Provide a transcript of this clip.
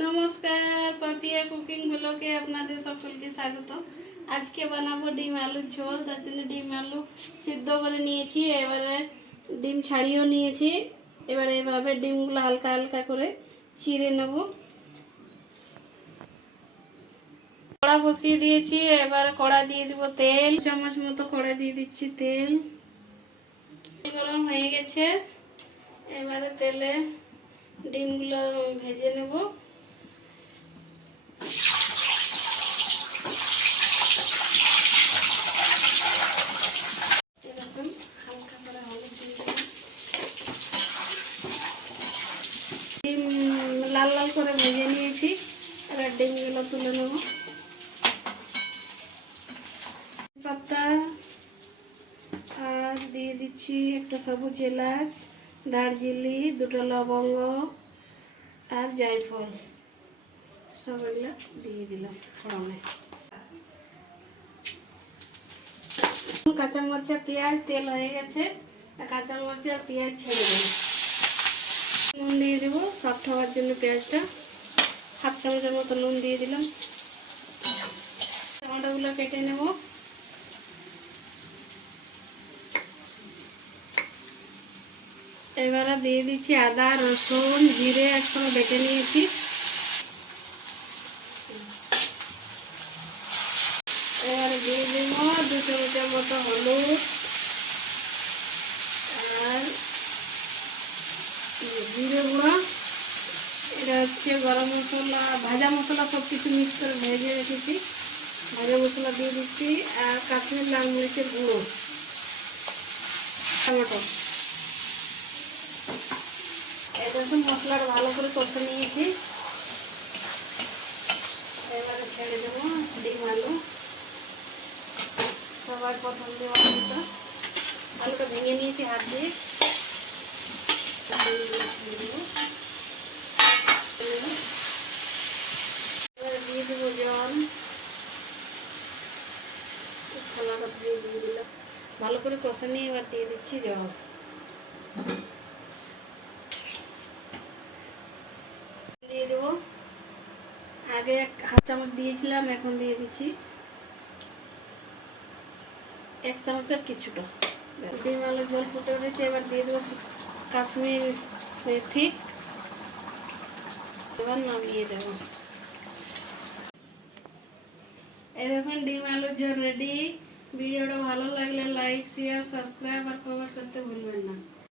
নমস্কার, পাপিয়া কুকিং ব্লগে আপনাদের সকলকে স্বাগত। আজকে বানাবো ডিম আলুর ঝোল। তার জন্য ডিম আলু সিদ্ধ করে নিয়েছি, এবারে ডিম ছাড়িয়েও নিয়েছি। এবারে এভাবে ডিমগুলো হালকা হালকা করে চিড়ে নেব। কড়া বসিয়ে দিয়েছি, এবার কড়া দিয়ে দিব তেল, চামচ মতো কড়া দিয়ে দিচ্ছি তেল। গরম হয়ে গেছে, এবারে তেলে ডিমগুলো ভেজে নেব। ডিম লাল লাল করে ভেজে নিয়েছি, এবার ডিমগুলো তুলে নেব। পাতা আর দিয়ে দিচ্ছি একটা সবুজ এলাচ, দারচিনি, দুটো লবঙ্গ আর জায়ফল, সব এগুলো দিয়ে দিলাম ফোড়নে। কাঁচা মরিচা, পেঁয়াজ, তেল হয়ে গেছে, কাঁচা মরিচা পেঁয়াজ ছেড়ে দেবো। নুন দিয়ে দেবো সফট হওয়ার জন্য, পেঁয়াজটা হাফ চামচের মতো নুন দিয়ে দিলাম। টমেটোগুলো কেটে নেব। এবারে দিয়ে দিচ্ছি আদা, রসুন, জিরে একসঙ্গে বেটে নিয়েছি। এবারে দিয়ে দেব 2 চামচের মতো হলুদ আর জিরে গুঁড়া। এটা হচ্ছে গরম মশলা, ভাজা মশলা সব কিছু মিক্স করে ভেজে রেখেছি, ভাজা মশলা দিয়ে দিচ্ছি। আর কাশ্মীর লাল মরিচের গুঁড়ো, টমেটো। এটা তো মশলাটা ভালো করে কষে নিয়েছি। এবারে ছেড়ে দেবো ডিম আলু। সবার প্রথম দিয়ে আলুটা ভেঙে নিয়েছি হাত দিয়ে। এবারে দিয়ে দেবো জল, থালাটা দিয়ে দিলাম। ভালো করে কষে নিয়ে এবার দিয়ে দিচ্ছি জল। দিয়ে দেবো, আগে হাফ চামচ দিয়েছিলাম, এখন দিয়ে দিচ্ছি 1 চামচের কিছুটা। ডিম আলুর জল ফুটে উঠেছে, এবার দিয়ে দেবো কাশ্মীর মেথি, এবার নামিয়ে দেবো। এই দেখুন ডিম আলুর ঝোল রেডি। ভিডিওটা ভালো লাগলে লাইক, শেয়ার, সাবস্ক্রাইব আর কমেন্ট করতে ভুলবেন না।